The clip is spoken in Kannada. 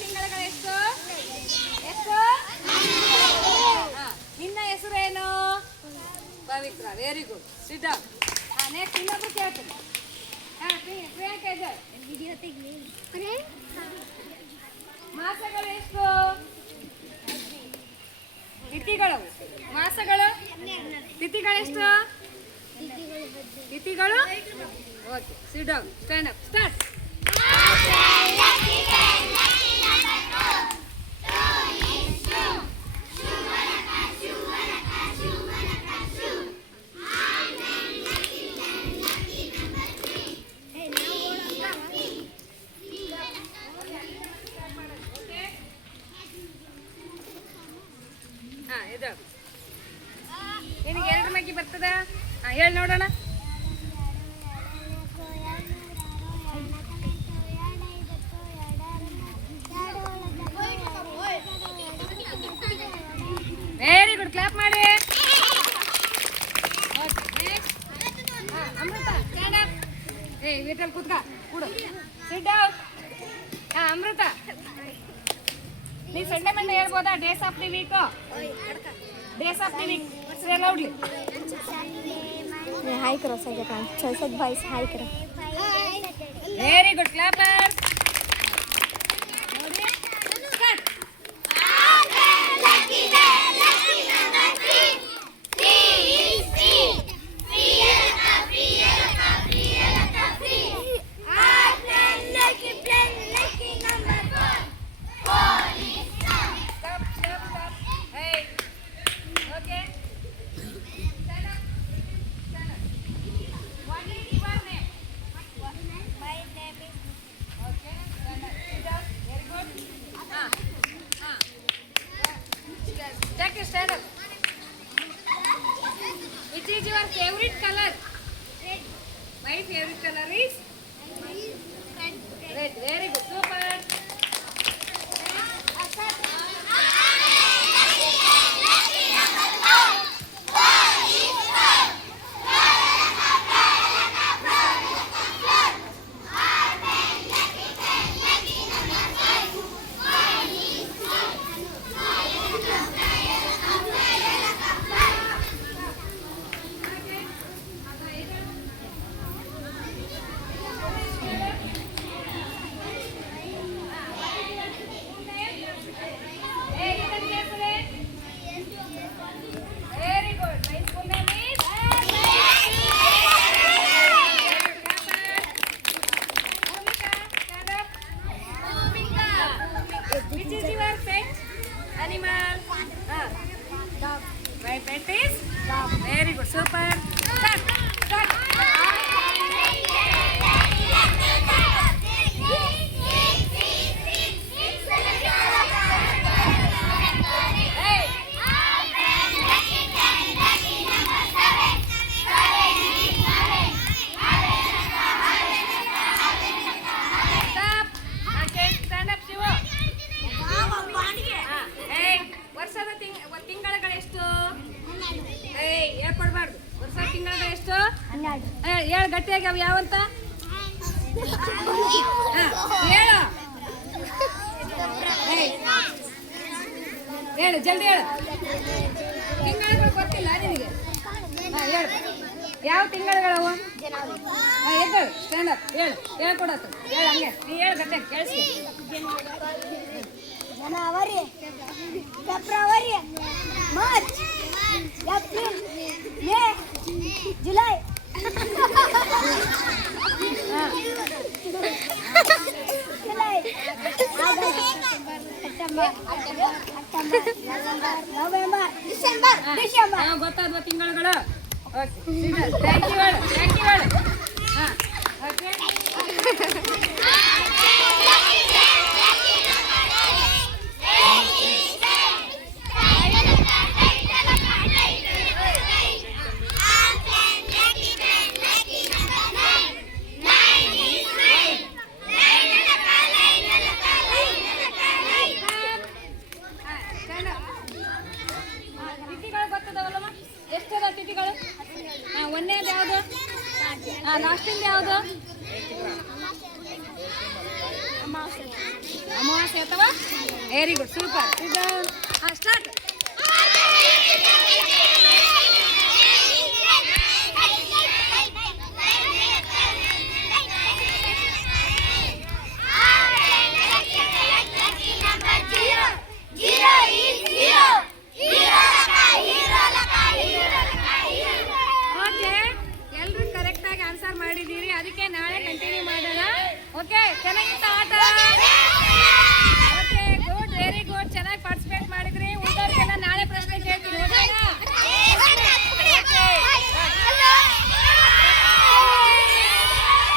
ತಿಂಗಳುಗಳು ಎಷ್ಟು ಎಷ್ಟು? ನಿನ್ನ ಹೆಸರೇನು? Pavitra. Very good. Sit down. Next ಇನ್ನೊಬ್ರು ಕೇಳ್ತೀನಿ. ಪ್ರಿಯಾಂಕಾ ಇದೆ. ಮಾಸಗಳು ಎಷ್ಟು? ತಿಥಿಗಳು. ಮಾಸಗಳು ತಿಥಿಗಳೆಷ್ಟು? ತಿಥಿಗಳು. Okay, sit down, stand up, start. ಇದು ನಿನಗೆ ಎರಡು ಮಗ್ಗಿ ಬರ್ತದ? ಹೇಳಿ ನೋಡೋಣ. ವೆರಿ ಗುಡ್, ಕ್ಲಾಪ್ ಮಾಡಿ. Amrita stand up. ವಿಠಲ್ ಕೂತ್ಕ, ಕೂಡು, ಸಿಟ್ ಡೌನ್. ಅಮೃತ, ನೀ ಸಂಡೆ ಮಂಡೆ ಹೇಳ್ಬೋದಾ? Days of the week. Days of the week say loudly. Hi करो सही है चल भाई हाय करो. Very good, clapper. Stand up. Which is your favorite color? Red. My favorite color is red. Red. Very good. Super. Which is your pet animal? Dog. My pet is dog. Very good. Super. Start. Start. ತಿಂಗಳುಗಳೆಷ್ಟು? ಹೇಳ್ಕೊಡ್ಬಾರ್ದು. ವರ್ಷ ತಿಂಗಳುಗಳೆಷ್ಟು? ಹೇಳು ಗಟ್ಟಿಯಾಗಿ. ಅವು ಯಾವಂತ ಹೇಳು. ಹೇಳು ಜಲ್ದಿ ಹೇಳು. ತಿಂಗಳುಗಳು ಗೊತ್ತಿಲ್ಲ ನಿನಗೆ? ಹೇಳು ಯಾವ ತಿಂಗಳುಗಳವು? ಎದ್ದು ಸ್ಟ್ಯಾಂಡ್ ಅಪ್. ಹೇಳು, ಹೇಳ್ಕೊಡತ್ತು. ಹೇಳು ಹಂಗೆ. ನೀ ಹೇಳು ಗಟ್ಟಿಯಾಗಿ ಕೇಳಿಸಿ. जनवरी फेब्रुवरी मार्च अप्रैल मई जुलाई नवेंबर डिसेंबर ಗೊತ್ತಾದ್ವ ತಿಂಗಳುಗಳು? ಥ್ಯಾಂಕ್ ಯು ಹೇಳು. ಥ್ಯಾಂಕ್ ಯು ಹೇಳು. ಓಕೆ. ತಿಥಿಗಳು ಗೊತ್ತದವಲ್ಲಮ್ಮ? ಎಷ್ಟದ ತಿಥಿಗಳು? ಒಂದೇದು ಯಾವುದು? ಲಾಸ್ಟಿಂದ ಯಾವುದು? ಅಮಾವಾಸ್ಯೆ. ಆಸೆ ಅಥವಾ very good super start. Okay, ಎಲ್ಲರೂ ಕರೆಕ್ಟಾಗಿ ಆನ್ಸರ್ ಮಾಡಿದ್ದೀರಿ. ಅದಕ್ಕೆ ನಾಳೆ ಕಂಟಿನ್ಯೂ ಮಾಡೋಣ. ಓಕೆ, ಚೆನ್ನಾಗಿತ್ತ ಆಟ?